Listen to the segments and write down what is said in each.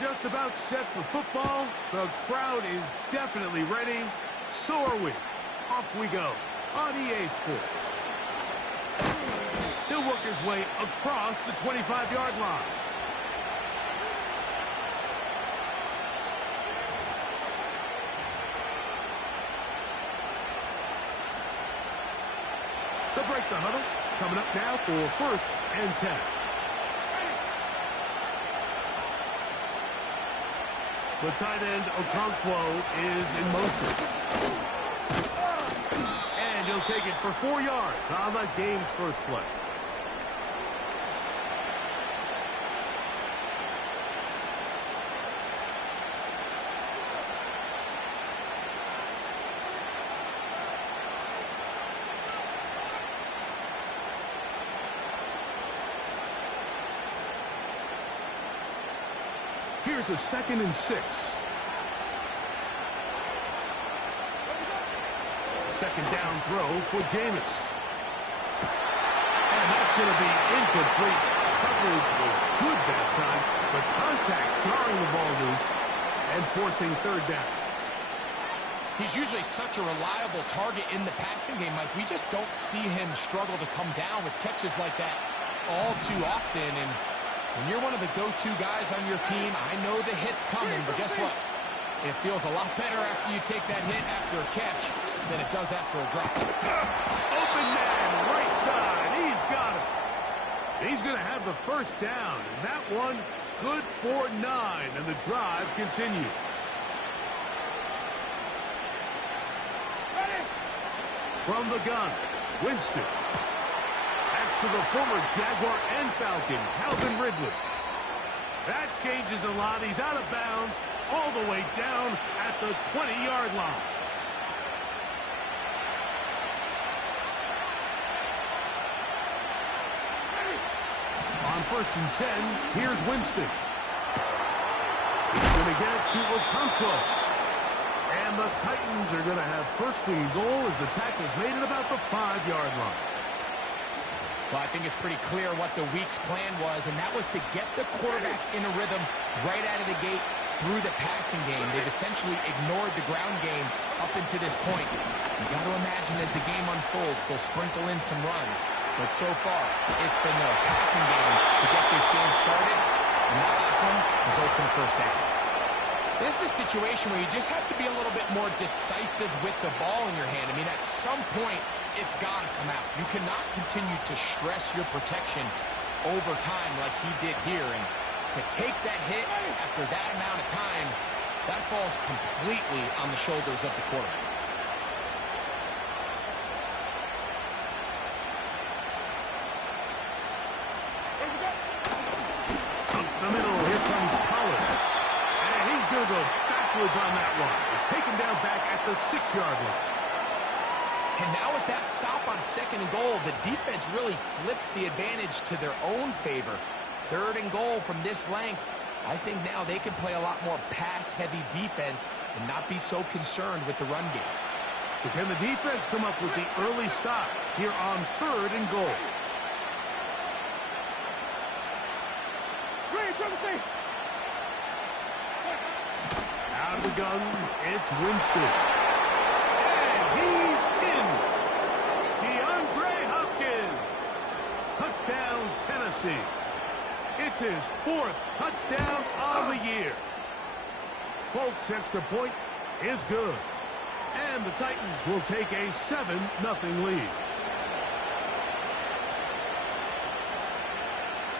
just about set for football. The crowd is definitely ready. So are we. Off we go on EA Sports. He'll work his way across the 25-yard line. They'll break the huddle. Coming up now for 1st and 10. The tight end, Okonkwo, is in motion. And he'll take it for 4 yards on the game's first play. Here's a 2nd and 6. Second down throw for Jameis. And that's going to be incomplete. Coverage was good that time, but contact jarring the ball loose and forcing 3rd down. He's usually such a reliable target in the passing game, Mike. We just don't see him struggle to come down with catches like that all too often. And when you're one of the go-to guys on your team, I know the hit's coming, but guess what? It feels a lot better after you take that hit after a catch than it does after a drop. Open man, right side. He's got it. He's going to have the 1st down, and that one good for 9, and the drive continues. From the gun, Winston. To the former Jaguar and Falcon, Calvin Ridley. That changes a lot. He's out of bounds all the way down at the 20-yard line. On 1st and 10, here's Winston. He's going to get it to Okonkwo. And the Titans are going to have 1st and goal as the tackle's made at about the 5-yard line. Well, I think it's pretty clear what the week's plan was, and that was to get the quarterback in a rhythm right out of the gate through the passing game. They've essentially ignored the ground game up until this point. You got to imagine as the game unfolds, they'll sprinkle in some runs. But so far, it's been the passing game to get this game started, and that last one results in a 1st down. This is a situation where you just have to be a little bit more decisive with the ball in your hand. I mean, at some point, it's got to come out. You cannot continue to stress your protection over time like he did here. And to take that hit after that amount of time, that falls completely on the shoulders of the quarterback. Up the middle, here comes Pollard. And he's going to go backwards on that one. They're taken down back at the 6-yard line. And now with that stop on 2nd and goal, the defense really flips the advantage to their own favor. 3rd and goal from this length. I think now they can play a lot more pass-heavy defense and not be so concerned with the run game. So can the defense come up with the early stop here on 3rd and goal? Out of the gun, it's Winston. He's in. DeAndre Hopkins. Touchdown, Tennessee. It's his 4th touchdown of the year. Folks' extra point is good. And the Titans will take a 7-0 lead.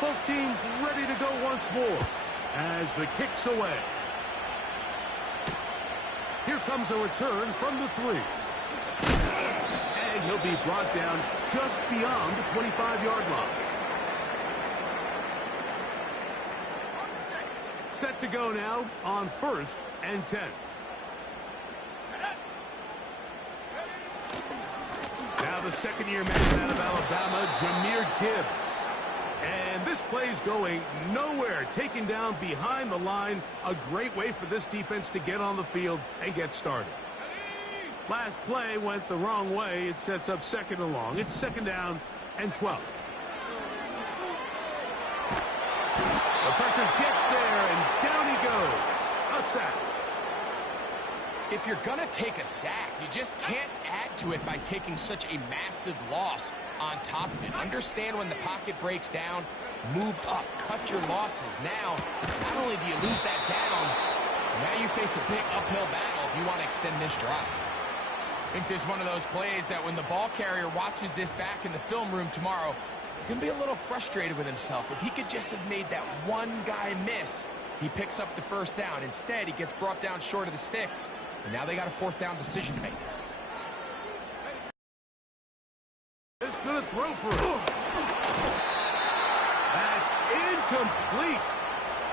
Both teams ready to go once more as the kick's away. Here comes a return from the 3. And he'll be brought down just beyond the 25-yard line. Set to go now on 1st and 10. Now the 2nd-year man out of Alabama, Jahmyr Gibbs. And this play's going nowhere, taken down behind the line. A great way for this defense to get on the field and get started. Last play went the wrong way. It sets up 2nd and long. It's 2nd down and 12. The pressure gets there, and down he goes. sack. If you're going to take a sack, you just can't add to it by taking such a massive loss on top of it. Understand when the pocket breaks down, move up, cut your losses. Now, not only do you lose that down, now you face a big uphill battle if you want to extend this drive. I think there's one of those plays that when the ball carrier watches this back in the film room tomorrow, he's going to be a little frustrated with himself. If he could just have made that one guy miss, he picks up the first down. Instead, he gets brought down short of the sticks. And now they got a fourth down decision to make. It's going to throw for it. That's incomplete.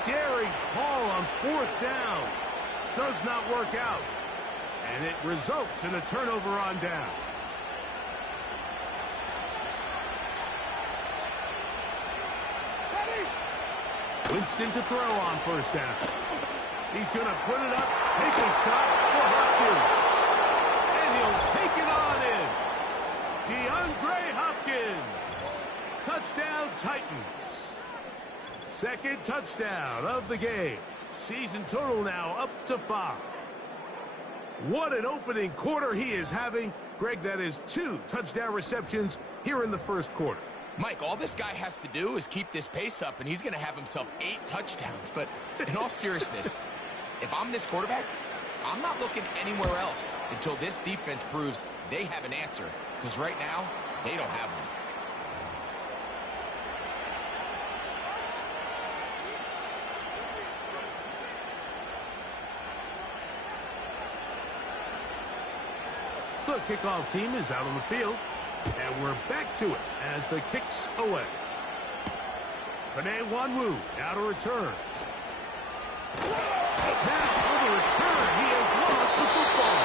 Daring Paul on fourth down. Does not work out. And it results in a turnover on down. Winston to throw on first down. He's going to put it up, take a shot for Hopkins. And he'll take it on in. DeAndre Hopkins. Touchdown, Titans. Second touchdown of the game. Season total now up to 5. What an opening quarter he is having. Greg, that is 2 touchdown receptions here in the first quarter. Mike, all this guy has to do is keep this pace up, and he's going to have himself 8 touchdowns. But in all seriousness, if I'm this quarterback, I'm not looking anywhere else until this defense proves they have an answer. Because right now, they don't have one. The kickoff team is out on the field. And we're back to it as the kick's away. Wanwu now to return. Now for the return, he has lost the football.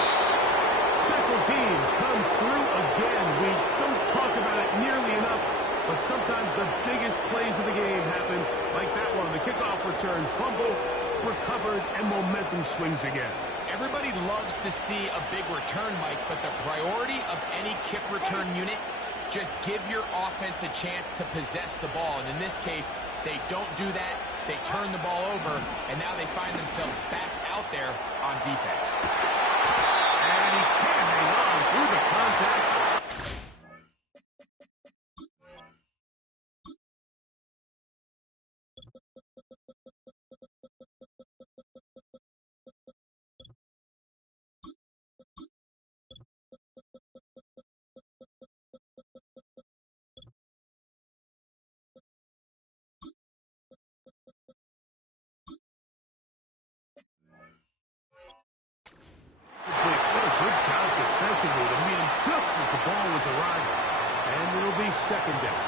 Special teams comes through again. We don't talk about it nearly enough, but sometimes the biggest plays of the game happen like that one. The kickoff return, fumble, recovered, and momentum swings again. Everybody loves to see a big return, Mike, but the priority of any kick return unit, just give your offense a chance to possess the ball. And in this case, they don't do that. They turn the ball over, and now they find themselves back out there on defense. And he can't hang on through the contact. Second down.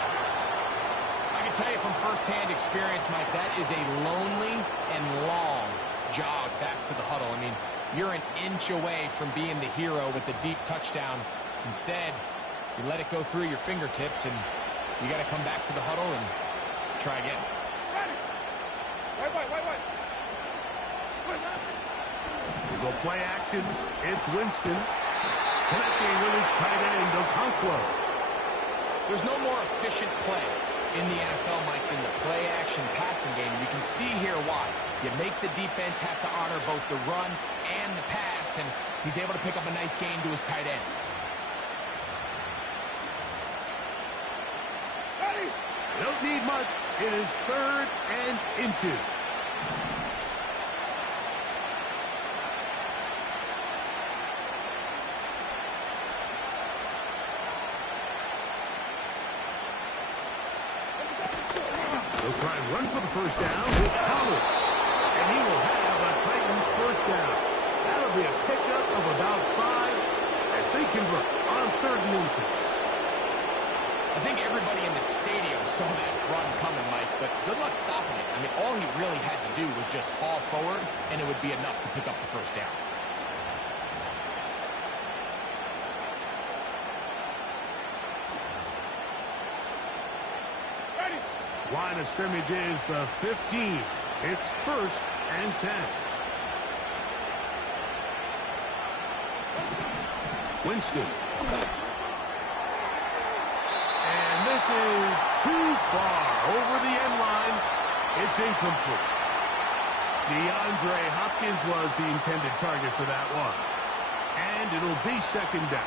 I can tell you from firsthand experience, Mike, that is a lonely and long jog back to the huddle. I mean, you're an inch away from being the hero with the deep touchdown. Instead, you let it go through your fingertips, and you got to come back to the huddle and try again. We go play action. It's Winston connecting with his tight end, Okonkwo. There's no more efficient play in the NFL, Mike, than the play-action passing game. You can see here why. You make the defense have to honor both the run and the pass, and he's able to pick up a nice gain to his tight end. Don't need much. It is 3rd and inches. He'll try and run for the first down with Howard. And he will have a Titans first down. That'll be a pickup of about 5 as they convert on 3rd and inches. I think everybody in the stadium saw that run coming, Mike, but good luck stopping it. I mean, all he really had to do was just fall forward, and it would be enough to pick up the first down. Line of scrimmage is the 15. It's 1st and 10. Winston. And this is too far over the end line. It's incomplete. DeAndre Hopkins was the intended target for that one. And it'll be second down.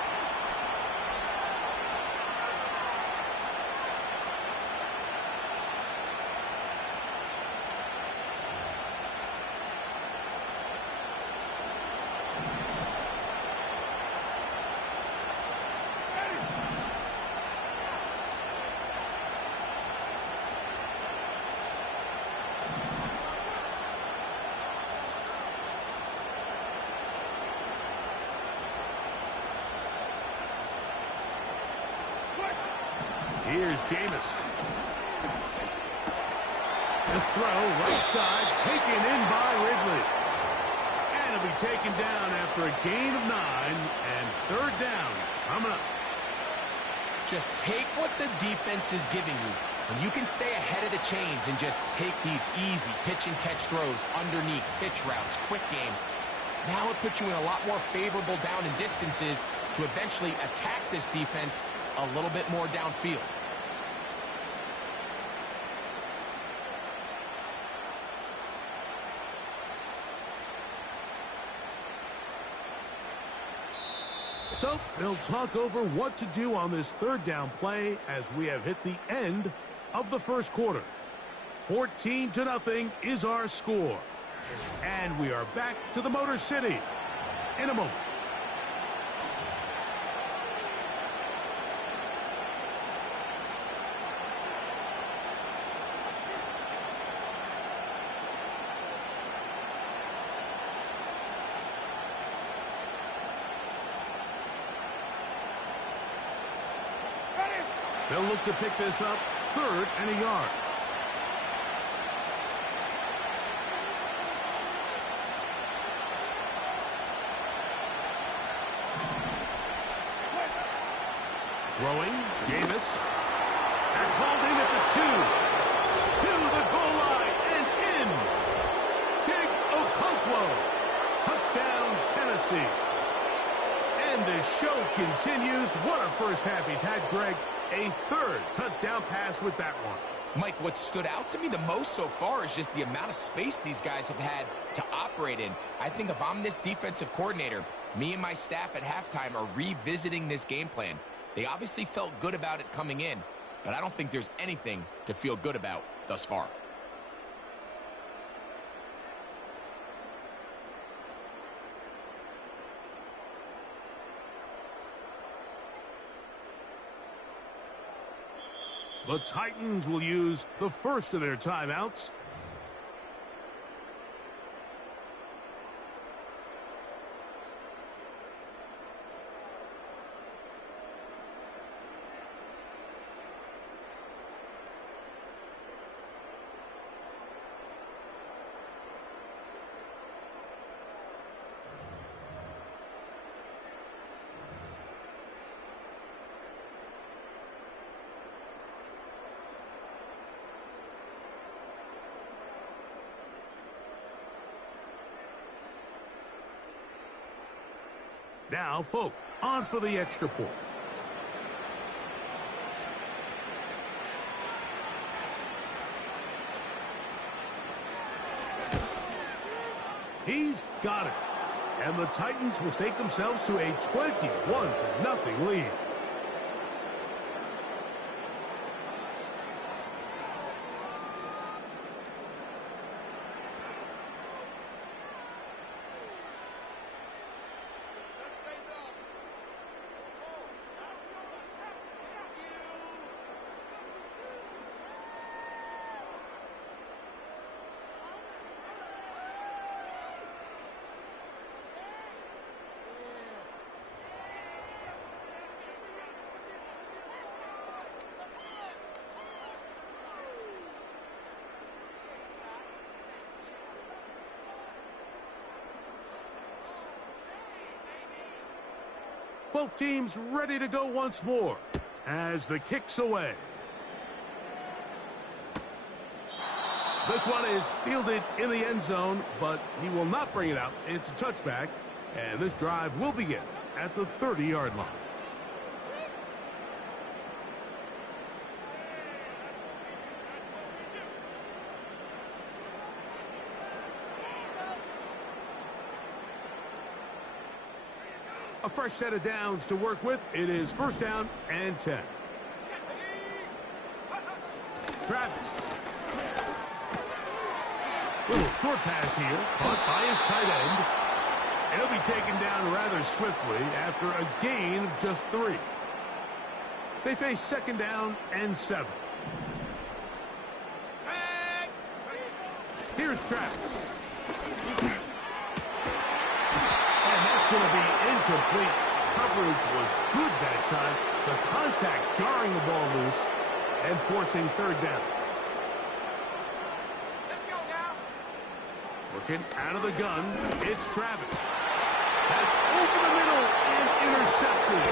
Here's Jameis. This throw, right side, taken in by Ridley. And it'll be taken down after a gain of 9, and third down coming up. Just take what the defense is giving you. When you can stay ahead of the chains and just take these easy pitch-and-catch throws underneath, pitch routes, quick game, now it puts you in a lot more favorable down and distances to eventually attack this defense a little bit more downfield. So they'll talk over what to do on this third down play as we have hit the end of the first quarter. 14-0 is our score. And we are back to the Motor City in a moment. They'll look to pick this up, 3rd and a yard. Throwing, Jameis. That's hauled in at the 2. To the goal line and in. Chig Okonkwo. Touchdown, Tennessee. And the show continues. What a first half he's had, Greg. A 3rd touchdown pass with that one. Mike, what stood out to me the most so far is just the amount of space these guys have had to operate in. I think if I'm this defensive coordinator, me and my staff at halftime are revisiting this game plan. They obviously felt good about it coming in, but I don't think there's anything to feel good about thus far. The Titans will use the first of their timeouts. Now, Folk, on for the extra point. He's got it. And the Titans will stake themselves to a 21-0 lead. Both teams ready to go once more as the kick's away. This one is fielded in the end zone, but he will not bring it out. It's a touchback, and this drive will begin at the 30-yard line. A fresh set of downs to work with. It is first down and 10. Travis. Little short pass here, caught by his tight end. And he'll be taken down rather swiftly after a gain of just 3. They face second down and 7. Here's Travis. And that's going to be incomplete. Coverage was good that time. The contact jarring the ball loose and forcing third down. Let's go now. Working out of the gun, it's Travis. That's over the middle and intercepted.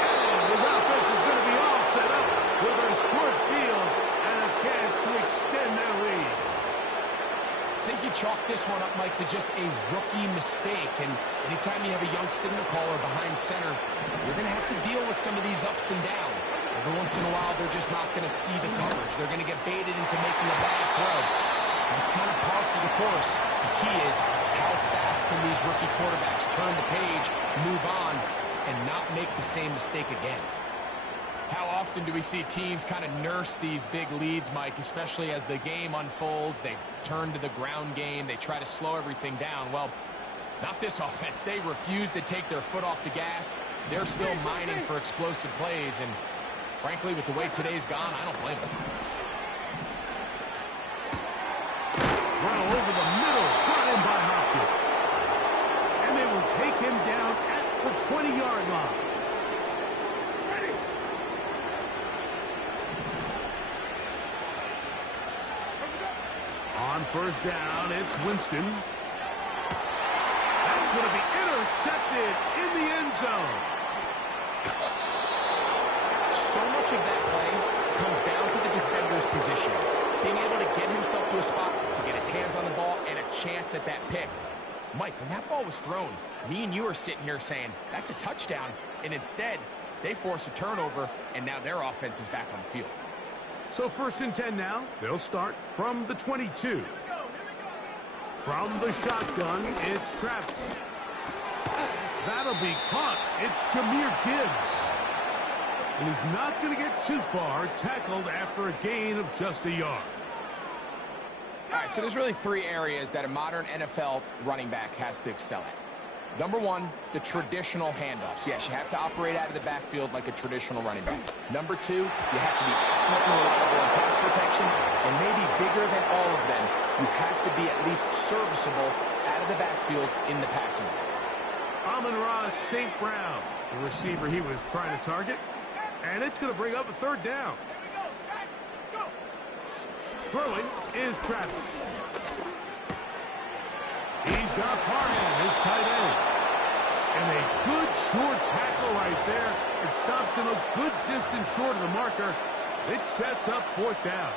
And his offense is going to be all set up with a short field and a chance to extend their lead. I think you chalk this one up, Mike, to just a rookie mistake. And anytime you have a young signal caller behind center, you're going to have to deal with some of these ups and downs. Every once in a while, they're just not going to see the coverage. They're going to get baited into making a bad throw. That's kind of par for the course. The key is how fast can these rookie quarterbacks turn the page, move on, and not make the same mistake again. How often do we see teams kind of nurse these big leads, Mike, especially as the game unfolds? They turn to the ground game. They try to slow everything down. Well, not this offense. They refuse to take their foot off the gas. They're still mining for explosive plays. And frankly, with the way today's gone, I don't blame them. Run over the middle, brought in by Hopkins. And they will take him down at the 20-yard line. On first down, it's Winston. That's going to be intercepted in the end zone. So much of that play comes down to the defender's position. Being able to get himself to a spot, to get his hands on the ball, and a chance at that pick. Mike, when that ball was thrown, me and you are sitting here saying, that's a touchdown. And instead, they force a turnover, and now their offense is back on the field. So first and 10 now. They'll start from the 22. From the shotgun, it's Travis. That'll be caught. It's Jahmyr Gibbs. And he's not going to get too far, tackled after a gain of just a yard. All right, so there's really 3 areas that a modern NFL running back has to excel at. Number 1, the traditional handoffs. Yes, you have to operate out of the backfield like a traditional running back. Number 2, you have to be excellent and reliable in pass protection, and maybe bigger than all of them, you have to be at least serviceable out of the backfield in the passing game. Amon-Ra St. Brown, the receiver he was trying to target, and it's going to bring up a third down. Throwing is Travis. He's got Parham, his tight end. And a good short tackle right there. It stops him a good distance short of the marker. It sets up fourth down.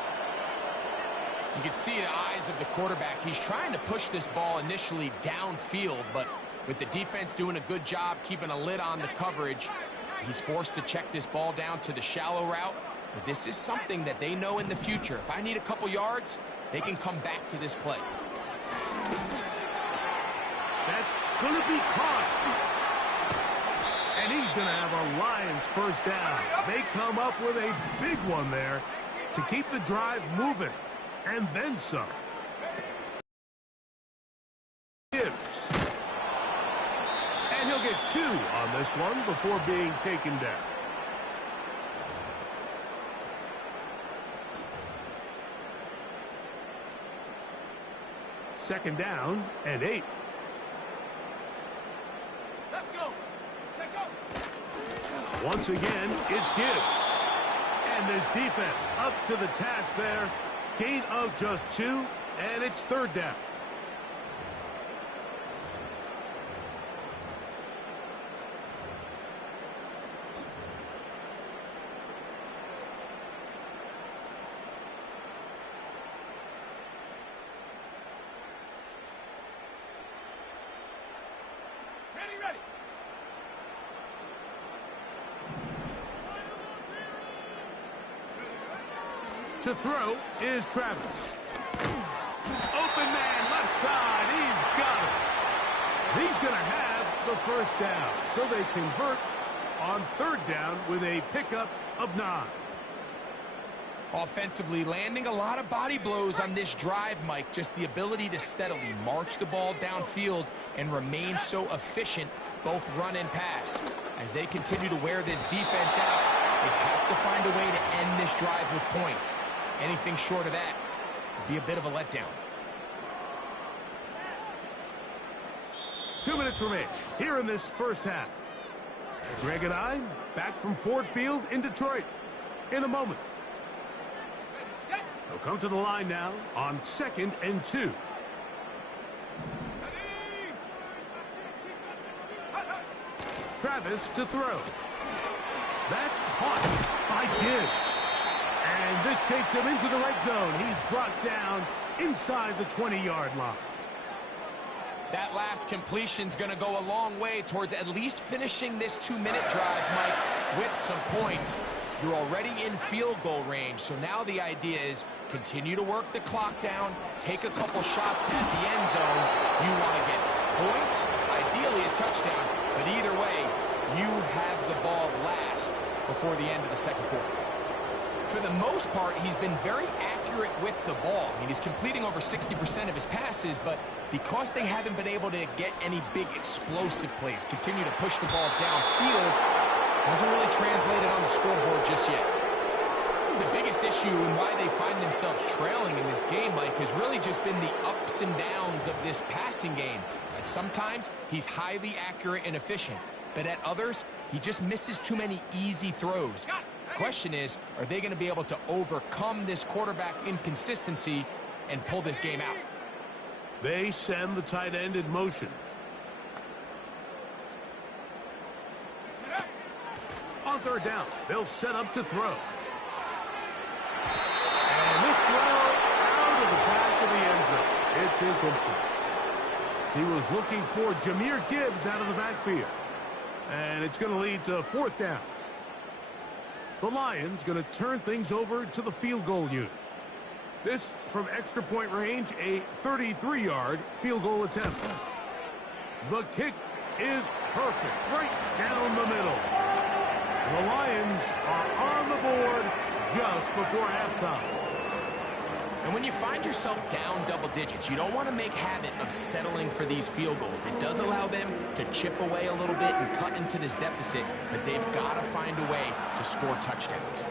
You can see the eyes of the quarterback. He's trying to push this ball initially downfield, but with the defense doing a good job keeping a lid on the coverage, he's forced to check this ball down to the shallow route. But this is something that they know in the future. If I need a couple yards, they can come back to this play. That's going to be caught. And he's going to have a Lions first down. They come up with a big one there to keep the drive moving. And then some. Gibbs. And he'll get 2 on this one before being taken down. Second down and 8. Let's go. Take off. Once again, it's Gibbs. And this defense up to the task there. Gain of just 2, and it's third down. Ready. To throw is Travis. Open man, left side. He's got it. He's going to have the first down. So they convert on third down with a pickup of 9. Offensively, landing a lot of body blows on this drive, Mike. Just the ability to steadily march the ball downfield and remain so efficient, both run and pass. As they continue to wear this defense out, they have to find a way to end this drive with points. Anything short of that would be a bit of a letdown. 2 minutes remain here in this first half. Greg and I back from Ford Field in Detroit in a moment. They'll come to the line now on 2nd and 2. Travis to throw. That's caught by Gibbs. And this takes him into the red zone. He's brought down inside the 20-yard line. That last completion's going to go a long way towards at least finishing this 2-minute drive, Mike, with some points. You're already in field goal range, so now the idea is continue to work the clock down, take a couple shots at the end zone. You want to get points, ideally a touchdown, but either way, you have the ball last before the end of the second quarter. For the most part, he's been very accurate with the ball. I mean, he's completing over 60% of his passes, but because they haven't been able to get any big explosive plays, continue to push the ball downfield, hasn't really translated on the scoreboard just yet. The biggest issue and why they find themselves trailing in this game, Mike, has really just been the ups and downs of this passing game. And sometimes he's highly accurate and efficient, but at others, he just misses too many easy throws. The question is, are they going to be able to overcome this quarterback inconsistency and pull this game out? They send the tight end in motion. On third down, they'll set up to throw. And this throw out of the back of the end zone. It's incomplete. He was looking for Jahmyr Gibbs out of the backfield. And it's going to lead to 4th down. The Lions going to turn things over to the field goal unit. This from extra point range, a 33-yard field goal attempt. The kick is perfect, right down the middle. The Lions are on the board just before halftime. And when you find yourself down double digits, you don't want to make habit of settling for these field goals. It does allow them to chip away a little bit and cut into this deficit, but they've got to find a way to score touchdowns.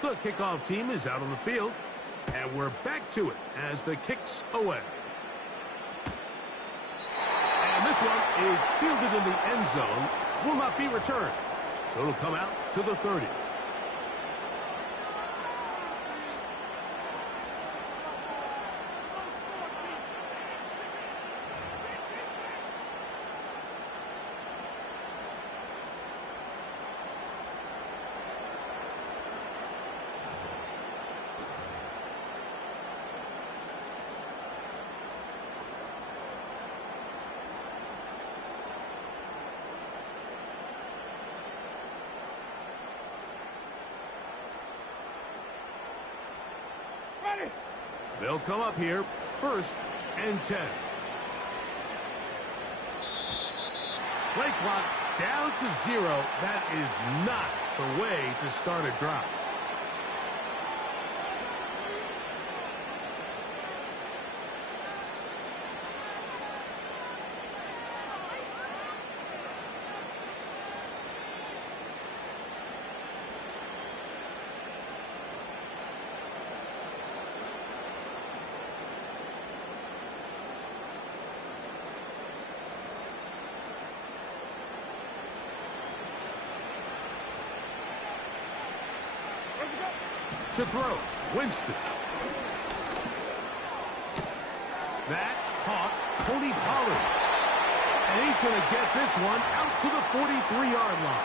The kickoff team is out on the field, and we're back to it as the kick's away. And this one is fielded in the end zone, will not be returned. So it'll come out to the 30. They'll come up here, 1st and 10. Play clock down to 0. That is not the way to start a drive. To throw, Winston. That caught Tony Pollard. And he's going to get this one out to the 43-yard line.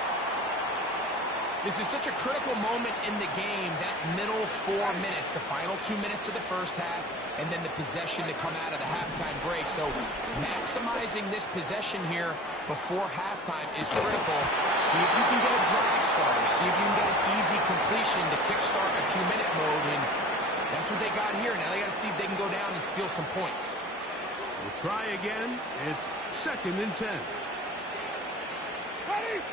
This is such a critical moment in the game, that middle 4 minutes, the final 2 minutes of the first half, and then the possession to come out of the halftime break. So maximizing this possession here before halftime is critical. See if you can get a drive starter. See if you can get an easy completion to kickstart a 2-minute mode, and that's what they got here. Now they got to see if they can go down and steal some points. We'll try again. It's 2nd and 10. Ready?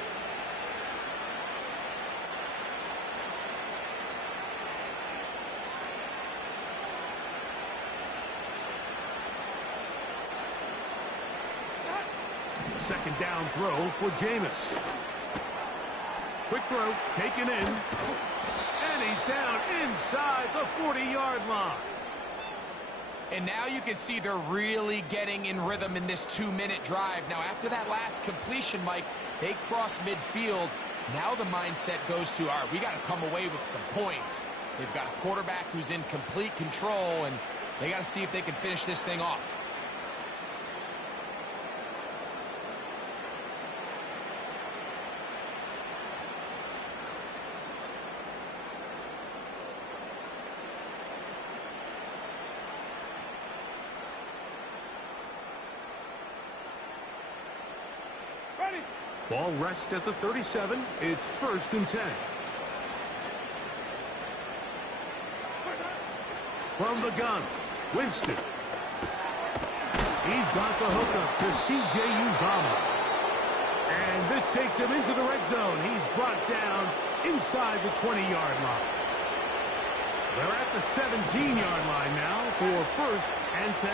Second down throw for Jameis. Quick throw, taken in. And he's down inside the 40-yard line. And now you can see they're really getting in rhythm in this 2-minute drive. Now, after that last completion, Mike, they cross midfield. Now the mindset goes to, all right, we got to come away with some points. They've got a quarterback who's in complete control, and they got to see if they can finish this thing off. Ready? Ball rests at the 37. It's 1st and 10. From the gun, Winston. He's got the hookup to C.J. Uzomah. And this takes him into the red zone. He's brought down inside the 20-yard line. They're at the 17-yard line now for 1st and 10.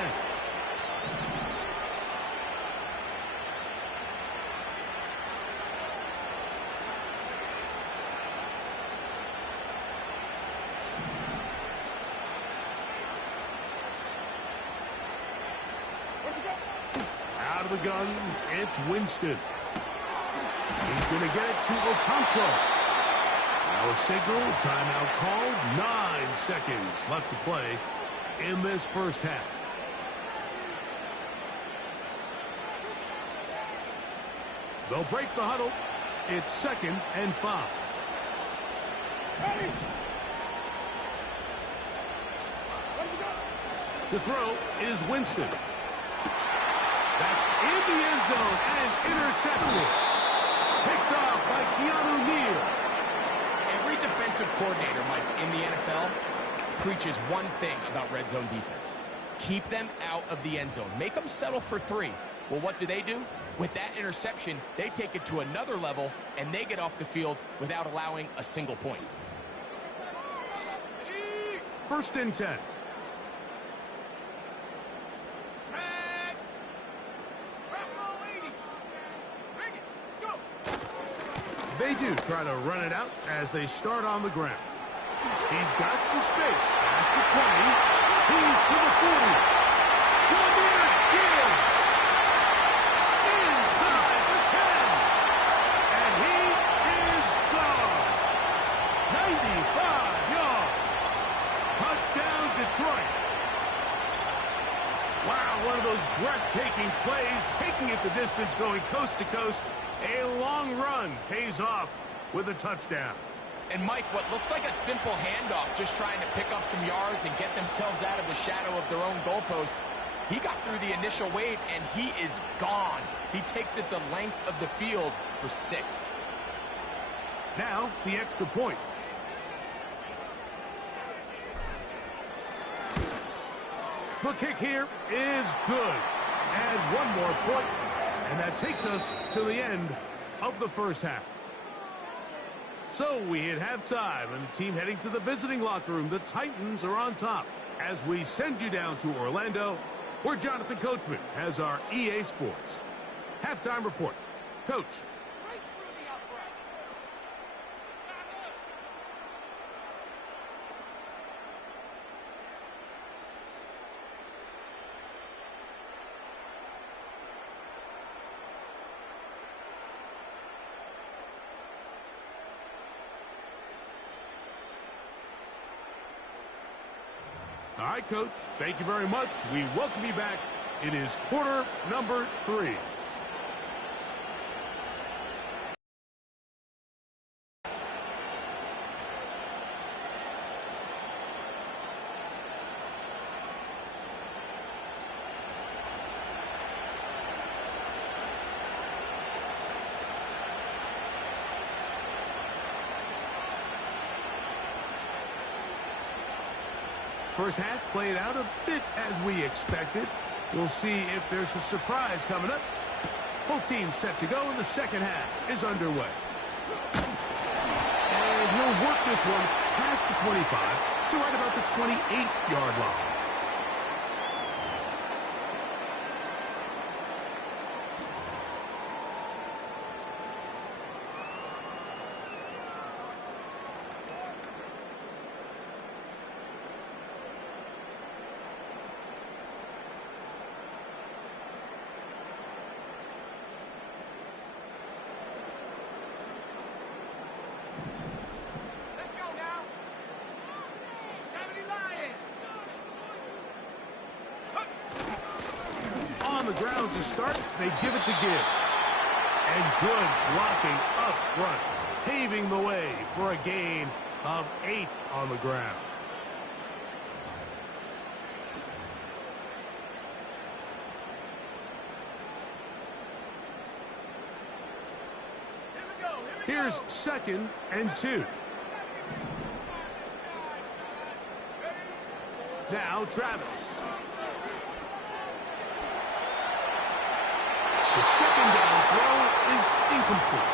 Out of the gun, it's Winston. He's going to get it to Okonkwo. Now a signal, timeout called. 9 seconds left to play in this first half. They'll break the huddle. It's 2nd and 5. Ready? To throw is Winston. That's in the end zone and intercepted. Picked off by Keanu Neal. Every defensive coordinator, Mike, in the NFL preaches one thing about red zone defense. Keep them out of the end zone. Make them settle for 3. Well, what do? With that interception, they take it to another level, and they get off the field without allowing a single point. 1st and 10. They do try to run it out as they start on the ground. He's got some space. Past the 20. He's to the 40. Jameer Gibbs. Inside the 10. And he is gone. 95 yards. Touchdown, Detroit. Wow, one of those breathtaking plays, taking it the distance, going coast to coast. A long run pays off with a touchdown. And Mike, what looks like a simple handoff, just trying to pick up some yards and get themselves out of the shadow of their own goalpost. He got through the initial wave, and he is gone. He takes it the length of the field for 6. Now, the extra point. The kick here is good. And one more point. And that takes us to the end of the first half. So we hit halftime, and the team heading to the visiting locker room. The Titans are on top as we send you down to Orlando, where Jonathan Coachman has our EA Sports halftime report. Coach. All right, Coach. Thank you very much. We welcome you back. It is quarter number 3. First half played out a bit as we expected. We'll see if there's a surprise coming up. Both teams set to go, and the second half is underway. And he'll work this one past the 25 to right about the 28-yard line. Let's go now. 70 Lions. On the ground to start, they give it to Gibbs. And good blocking up front, paving the way for a gain of 8 on the ground. Here's 2nd and 2. Now Travis. The second down throw is incomplete.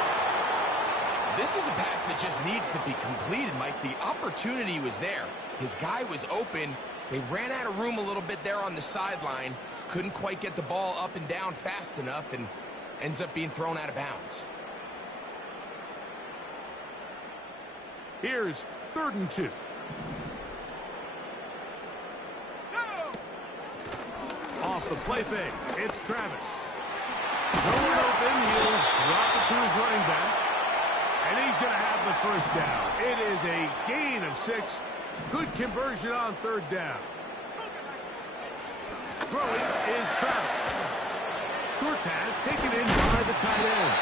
This is a pass that just needs to be completed, Mike. The opportunity was there. His guy was open. They ran out of room a little bit there on the sideline. Couldn't quite get the ball up and down fast enough, and ends up being thrown out of bounds. Here's 3rd and 2. Off the play fake, it's Travis. No one open, he'll drop it to his running back. And he's going to have the first down. It is a gain of 6. Good conversion on 3rd down. Throwing is Travis. Short pass taken in by the tight end.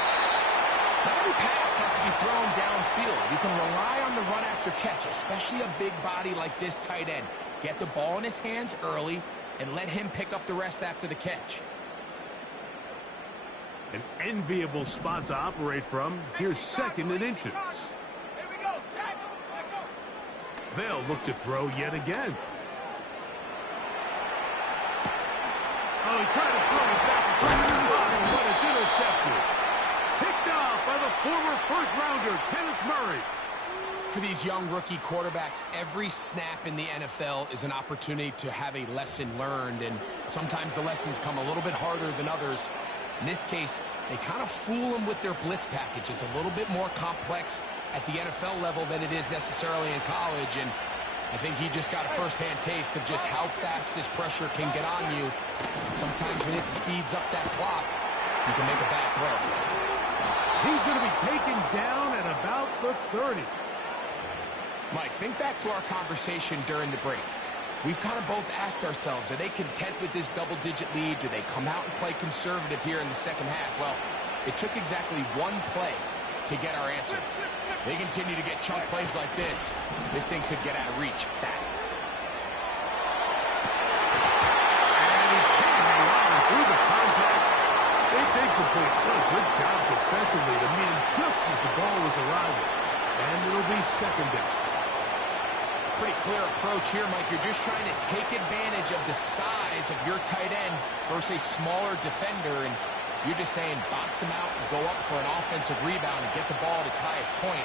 Not every pass has to be thrown downfield. You can rely on the run after catch, especially a big body like this tight end. Get the ball in his hands early and let him pick up the rest after the catch. An enviable spot to operate from. Here's 2nd and inches. Here we go. Set. Let go. They'll look to throw yet again. Oh, he tried to throw it back across his body, but it's intercepted. Picked off by the former first-rounder, Kenneth Murray. For these young rookie quarterbacks, every snap in the NFL is an opportunity to have a lesson learned, and sometimes the lessons come a little bit harder than others. In this case, they kind of fool them with their blitz package. It's a little bit more complex at the NFL level than it is necessarily in college, and I think he just got a first-hand taste of just how fast this pressure can get on you. Sometimes when it speeds up that clock, you can make a bad throw. He's going to be taken down at about the 30. Mike, think back to our conversation during the break. We've kind of both asked ourselves, are they content with this double-digit lead? Do they come out and play conservative here in the second half? Well, it took exactly one play to get our answer. They continue to get chunk plays like this. This thing could get out of reach fast. And he can't hang on through the contact. It's incomplete. What a good job defensively to meet him just as the ball was arriving. And it'll be 2nd down. Pretty clear approach here, Mike. You're just trying to take advantage of the size of your tight end versus a smaller defender, and you're just saying box him out and go up for an offensive rebound and get the ball at its highest point.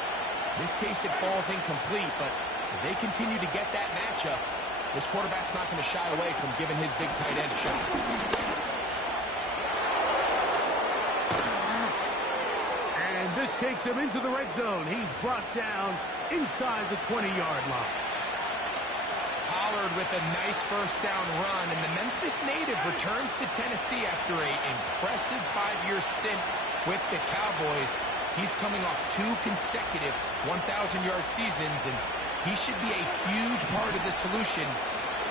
In this case, it falls incomplete, but if they continue to get that matchup, this quarterback's not going to shy away from giving his big tight end a shot. And this takes him into the red zone. He's brought down inside the 20-yard line. Pollard with a nice first down run, and the Memphis native returns to Tennessee after an impressive 5-year stint with the Cowboys. He's coming off 2 consecutive 1,000-yard seasons, and he should be a huge part of the solution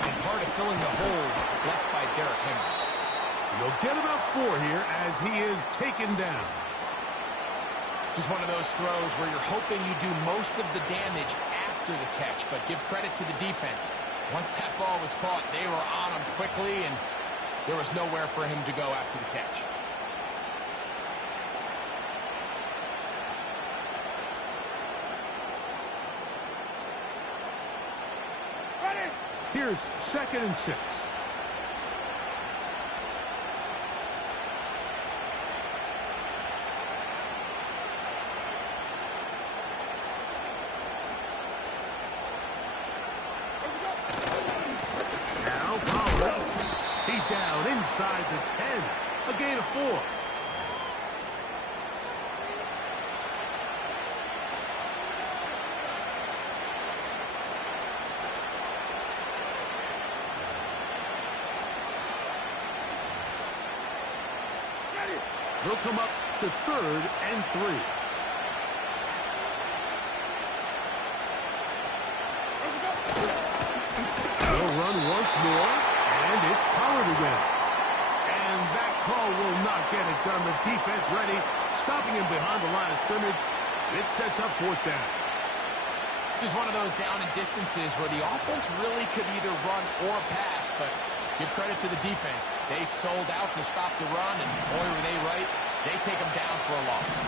and part of filling the hole left by Derrick Henry. And they'll get about 4 here as he is taken down. This is one of those throws where you're hoping you do most of the damage after the catch, but give credit to the defense. Once that ball was caught, they were on him quickly, and there was nowhere for him to go after the catch. Ready. Here's Here's 2nd and 6. Now Pollard. He's down inside the 10. A gain of 4. They'll come up to 3rd and 3. They'll run once more, and it's Pollard again. And that call will not get it done. The defense ready, stopping him behind the line of scrimmage. It sets up 4th down. This is one of those down and distances where the offense really could either run or pass, but give credit to the defense. They sold out to stop the run, and boy, were they right. They take them down for a loss.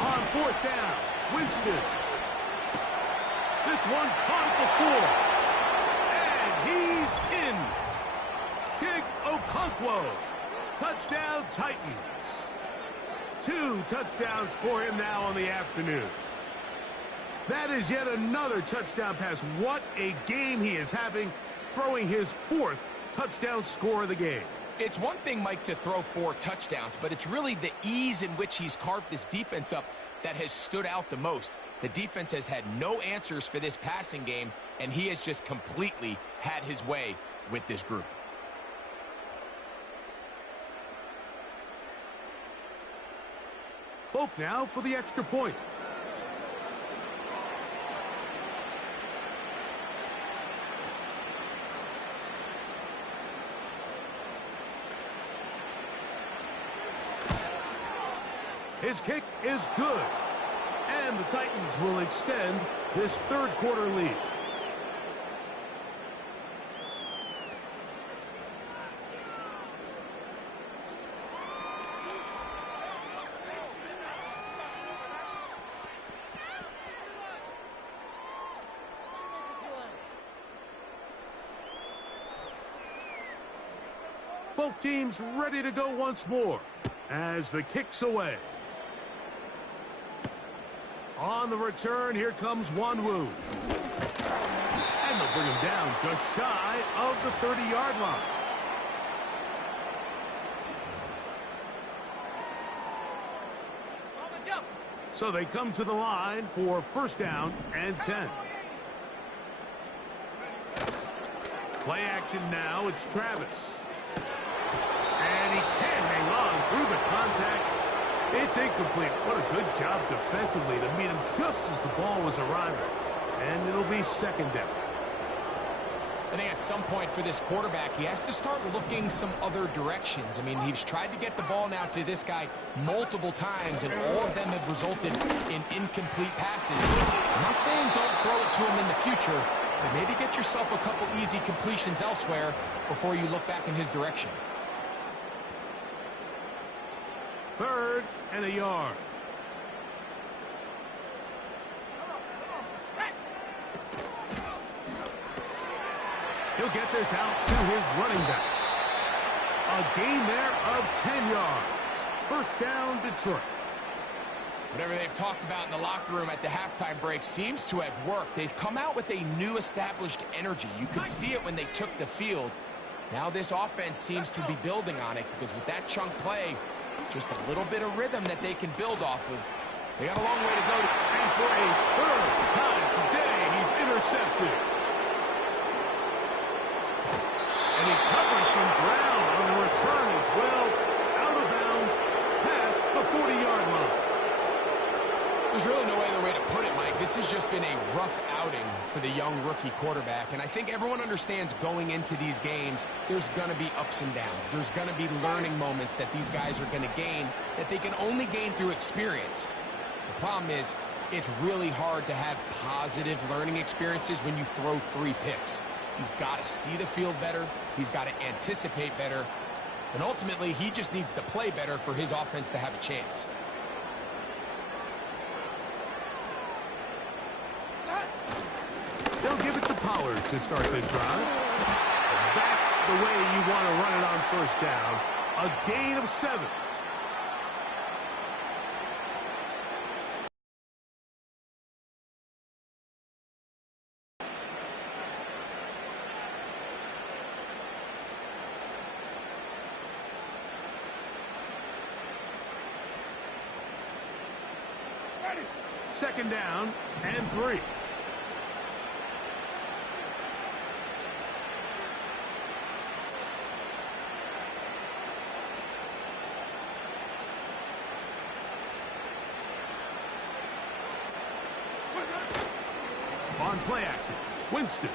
On 4th down, Winston. This one caught before. And he's in. Chig Okonkwo. Touchdown, Titans. 2 touchdowns for him now on the afternoon. That is yet another touchdown pass. What a game he is having, throwing his 4th touchdown score of the game. It's one thing, Mike, to throw 4 touchdowns, but it's really the ease in which he's carved this defense up that has stood out the most. The defense has had no answers for this passing game, and he has just completely had his way with this group. Folk now for the extra point. His kick is good. And the Titans will extend this 3rd quarter lead. Both teams ready to go once more as the kick's away. On the return, here comes Wanwu. And they'll bring him down just shy of the 30-yard line. So they come to the line for 1st down and 10. Play action now, it's Travis. And he can't hang on through the contact. It's incomplete. What a good job defensively to meet him just as the ball was arriving. And it'll be 2nd down. I think at some point for this quarterback, he has to start looking some other directions. I mean, he's tried to get the ball now to this guy multiple times, and all of them have resulted in incomplete passes. I'm not saying don't throw it to him in the future, but maybe get yourself a couple easy completions elsewhere before you look back in his direction. 3rd and a yard. He'll get this out to his running back. A gain there of 10 yards. 1st down, Detroit. Whatever they've talked about in the locker room at the halftime break seems to have worked. They've come out with a new established energy. You could see it when they took the field. Now this offense seems to be building on it because with that chunk play, just a little bit of rhythm that they can build off of. They got a long way to go. And for a 3rd time today, he's intercepted. And he covers some ground on the return as well. Out of bounds, past the 40-yard line. There's really no other way to put it, Mike. This has just been a rough outing for the young rookie quarterback. And I think everyone understands going into these games, there's going to be ups and downs. There's going to be learning moments that these guys are going to gain that they can only gain through experience. The problem is, it's really hard to have positive learning experiences when you throw 3 picks. He's got to see the field better. He's got to anticipate better. And ultimately, he just needs to play better for his offense to have a chance. They'll give it to Pollard to start this drive. That's the way you want to run it on first down. A gain of 7. Second down and 3. On play action, Winston.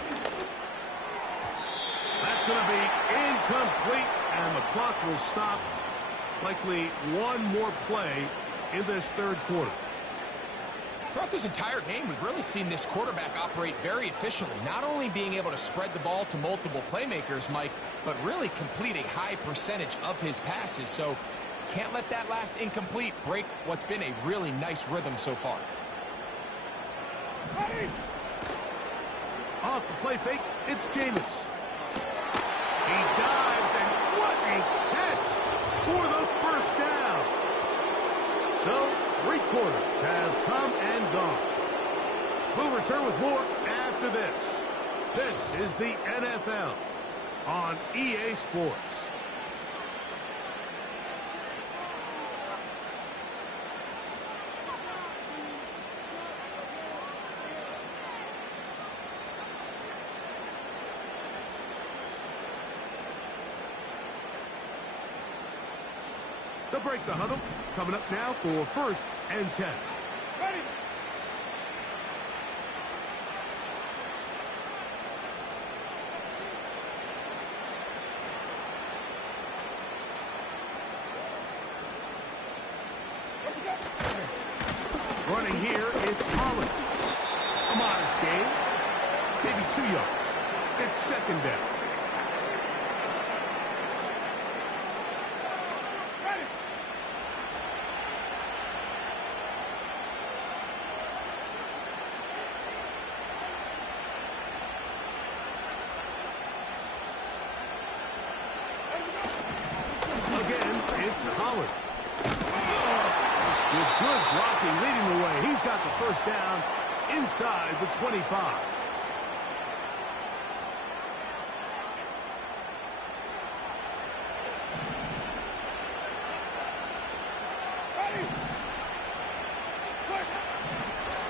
That's going to be incomplete, and the clock will stop. Likely one more play in this third quarter. Throughout this entire game, we've really seen this quarterback operate very efficiently, not only being able to spread the ball to multiple playmakers, Mike, but really complete a high percentage of his passes. So can't let that last incomplete break what's been a really nice rhythm so far. Off the play fake, it's Jameis. He dives, and what a catch for the first down. So 3 quarters have come and gone. We'll return with more after this. This is the NFL on EA Sports. They'll break the huddle. Coming up now for 1st and 10. Ready. Running here, it's Pollard. A modest gain. Maybe 2 yards. It's second down. Pollard. With good blocking leading the way. He's got the first down inside the 25.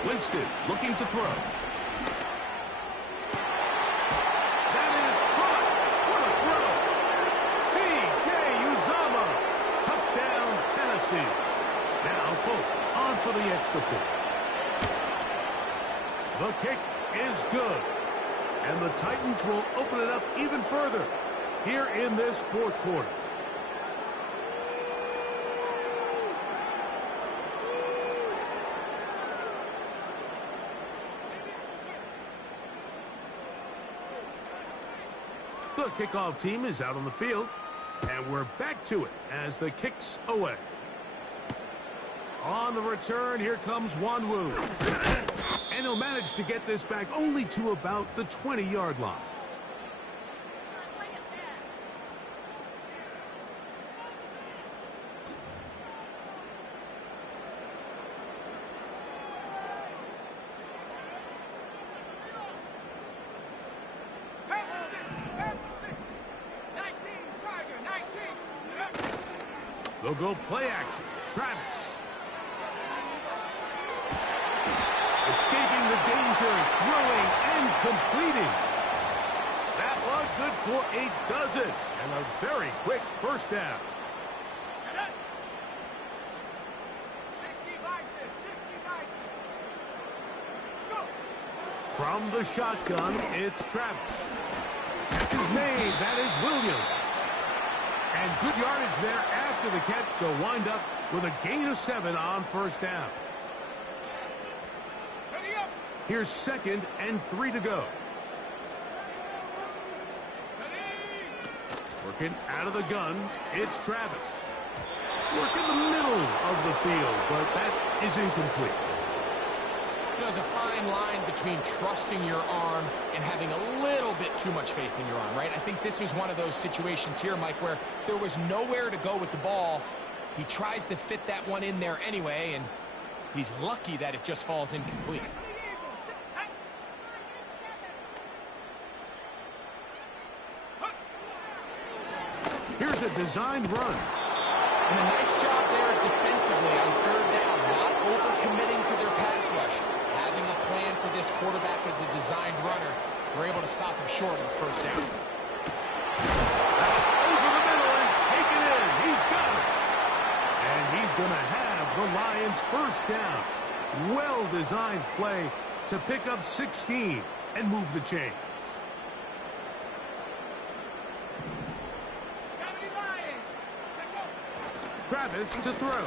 Winston looking to throw. Now Folk on for the extra point. The kick is good. And the Titans will open it up even further here in this 4th quarter. The kickoff team is out on the field. And we're back to it as the kick's away. On the return, here comes Wanwu. And he'll manage to get this back only to about the 20-yard line. They'll go play action. Travis. Escaping the danger, throwing and completing. That one good for a dozen. And a very quick first down. 60 bison, 60 bison. Go. From the shotgun, it's Travis. Catch is made. That is Williams. And good yardage there after the catch. They'll wind up with a gain of 7 on first down. Here's 2nd and 3 to go. Working out of the gun, it's Travis. Work in the middle of the field, but that is incomplete. There's a fine line between trusting your arm and having a little bit too much faith in your arm, right? I think this was one of those situations here, Mike, where there was nowhere to go with the ball. He tries to fit that one in there anyway, and he's lucky that it just falls incomplete. Here's a designed run. And a nice job there defensively on third down, not overcommitting to their pass rush. Having a plan for this quarterback as a designed runner, we're able to stop him short of the first down. Over the middle and take it in. He's got it. And he's going to have the Lions first down. Well-designed play to pick up 16 and move the chains. Travis to throw.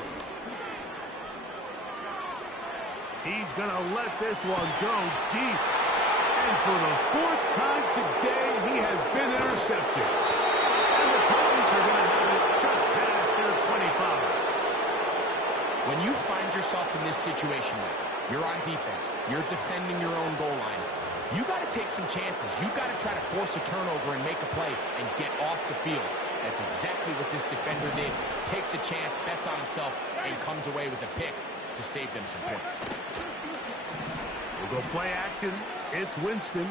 He's going to let this one go deep. And for the fourth time today, he has been intercepted. And the Titans are going to have it just past their 25. When you find yourself in this situation, you're on defense, you're defending your own goal line, you got to take some chances. You got to try to force a turnover and make a play and get off the field. That's exactly what this defender did. Takes a chance, bets on himself, and comes away with a pick to save them some points. We'll go play action. It's Winston.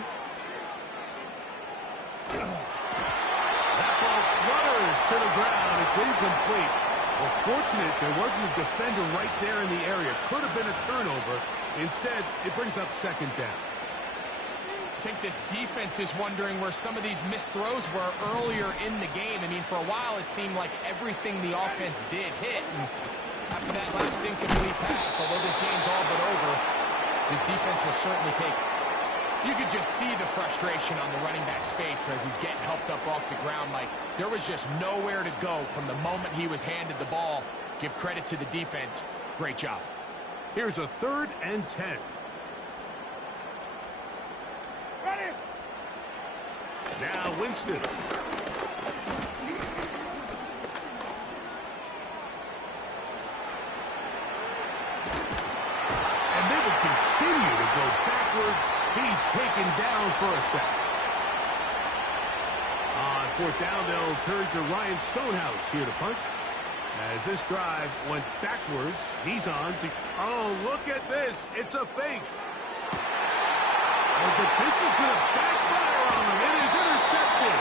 That ball flutters to the ground. It's incomplete. Well, fortunate there wasn't a defender right there in the area. Could have been a turnover. Instead, it brings up second down. I think this defense is wondering where some of these missed throws were earlier in the game. I mean, for a while, it seemed like everything the offense did hit. And after that last incomplete pass, although this game's all but over, this defense will certainly take it. You could just see the frustration on the running back's face as he's getting helped up off the ground. Like, there was just nowhere to go from the moment he was handed the ball. Give credit to the defense. Great job. Here's a 3rd and 10. Ready. Now Winston. And they will continue to go backwards. He's taken down for a sack. On 4th down, they'll turn to Ryan Stonehouse here to punt. As this drive went backwards, he's on to... Oh, look at this. It's a fake. Oh, but this is going to backfire on him. It is intercepted.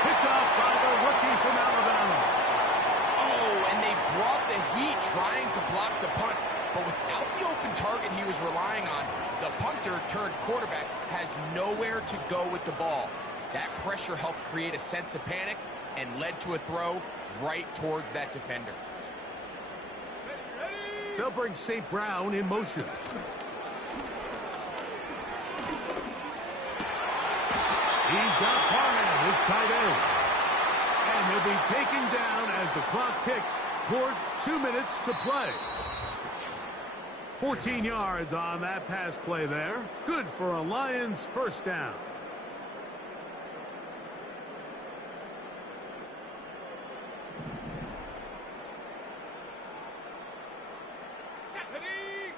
Picked off by the rookie from Alabama. Oh, and they brought the heat trying to block the punt. But without the open target he was relying on, the punter turned quarterback has nowhere to go with the ball. That pressure helped create a sense of panic and led to a throw right towards that defender. They'll bring St. Brown in motion. He's got Parham, his tight end. And he'll be taken down as the clock ticks towards 2 minutes to play. 14 yards on that pass play there. Good for a Lions first down.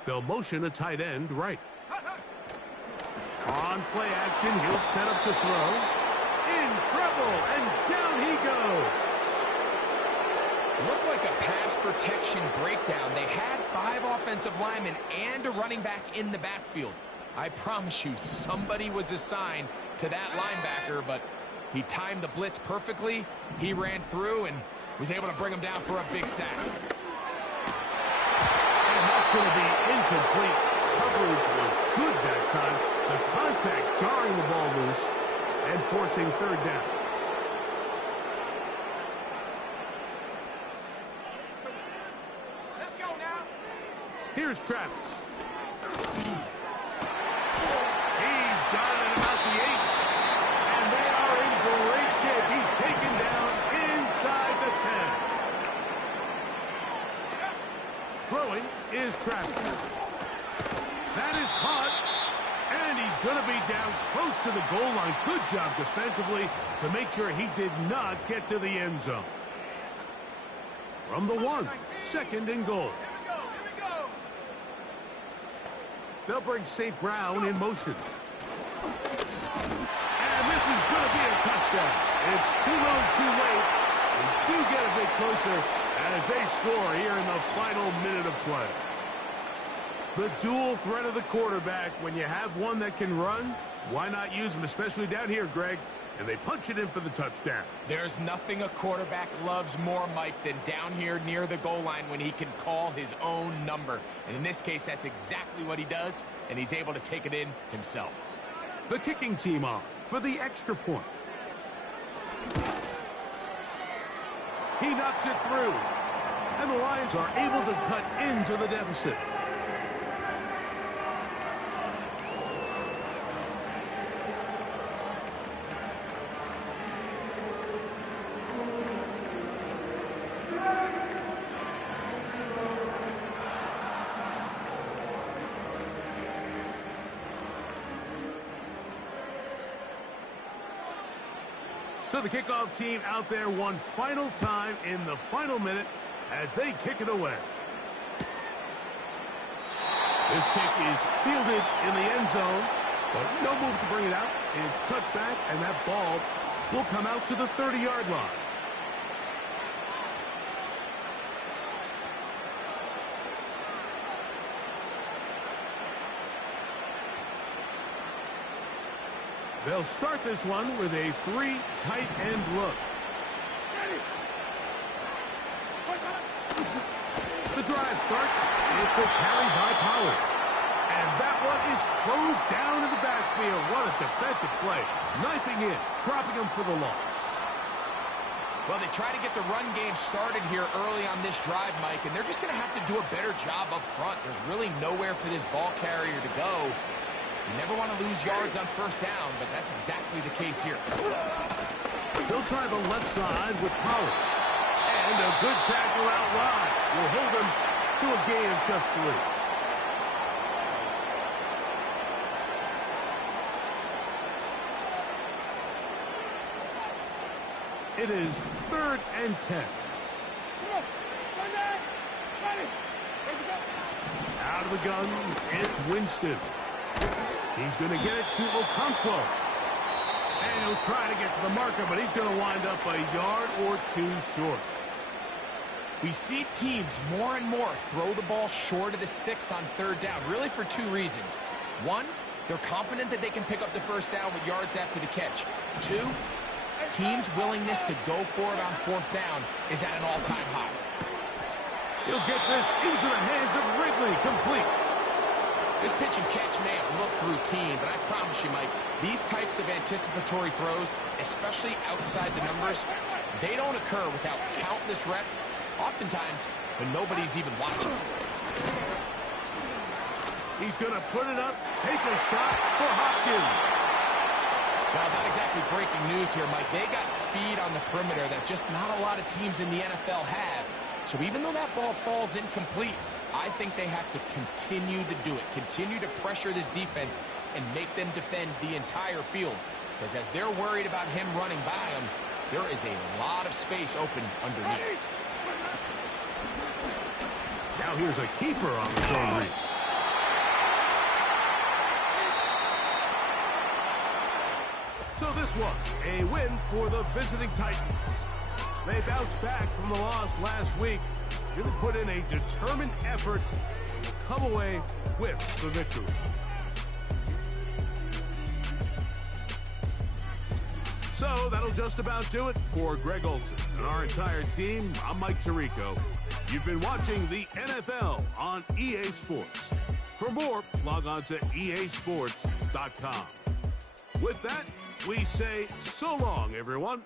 They'll motion a tight end right. On play action, he'll set up to throw. In trouble, and down he goes. Looked like a pass protection breakdown. They had 5 offensive linemen and a running back in the backfield. I promise you, somebody was assigned to that linebacker, but he timed the blitz perfectly. He ran through and was able to bring him down for a big sack. And that's going to be incomplete. Coverage was good that time. The contact jarring the ball loose and forcing 3rd down. Let's go now. Here's Travis. He's got it at about the 8. And they are in great shape. He's taken down inside the 10. Throwing is Travis. That is caught. And he's going to be down close to the goal line. Good job defensively to make sure he did not get to the end zone. From the 1, 2nd and goal. They'll bring St. Brown in motion. And this is going to be a touchdown. It's too little, too late. They do get a bit closer as they score here in the final minute of play. The dual threat of the quarterback. When you have one that can run, why not use him, especially down here, Greg? And they punch it in for the touchdown. There's nothing a quarterback loves more, Mike, than down here near the goal line when he can call his own number. And in this case, that's exactly what he does, and he's able to take it in himself. The kicking team on for the extra point. He knocks it through. And the Lions are able to cut into the deficit. So the kickoff team out there one final time in the final minute as they kick it away. This kick is fielded in the end zone, but no move to bring it out. It's touched back, and that ball will come out to the 30-yard line. They'll start this one with a 3 tight end look. The drive starts. It's a carry by Pollard. And that one is closed down in the backfield. What a defensive play. Knifing in, dropping him for the loss. Well, they try to get the run game started here early on this drive, Mike, and they're just going to have to do a better job up front. There's really nowhere for this ball carrier to go. You never want to lose yards on first down, but that's exactly the case here. They'll try the left side with Pollard. And a good tackle out wide will hold them to a gain of just 3. It is 3rd and 10. Out of the gun, it's Winston. He's going to get it to Okonkwo. And he'll try to get to the marker, but he's going to wind up a yard or 2 short. We see teams more and more throw the ball short of the sticks on 3rd down, really for 2 reasons. 1, they're confident that they can pick up the first down with yards after the catch. 2, teams' willingness to go for it on 4th down is at an all-time high. He'll get this into the hands of Wrigley, complete. This pitch and catch may have looked routine, but I promise you, Mike, these types of anticipatory throws, especially outside the numbers, they don't occur without countless reps, oftentimes when nobody's even watching. He's going to put it up, take a shot for Hopkins. Well, not exactly breaking news here, Mike. They got speed on the perimeter that just not a lot of teams in the NFL have. So even though that ball falls incomplete, I think they have to continue to do it, continue to pressure this defense and make them defend the entire field. Because as they're worried about him running by them, there is a lot of space open underneath. Now here's a keeper on the zone read. So this was a win for the visiting Titans. They bounced back from the loss last week, really put in a determined effort to come away with the victory. So that'll just about do it for Greg Olsen and our entire team. I'm Mike Tirico. You've been watching the NFL on EA Sports. For more, log on to easports.com. With that, we say so long, everyone.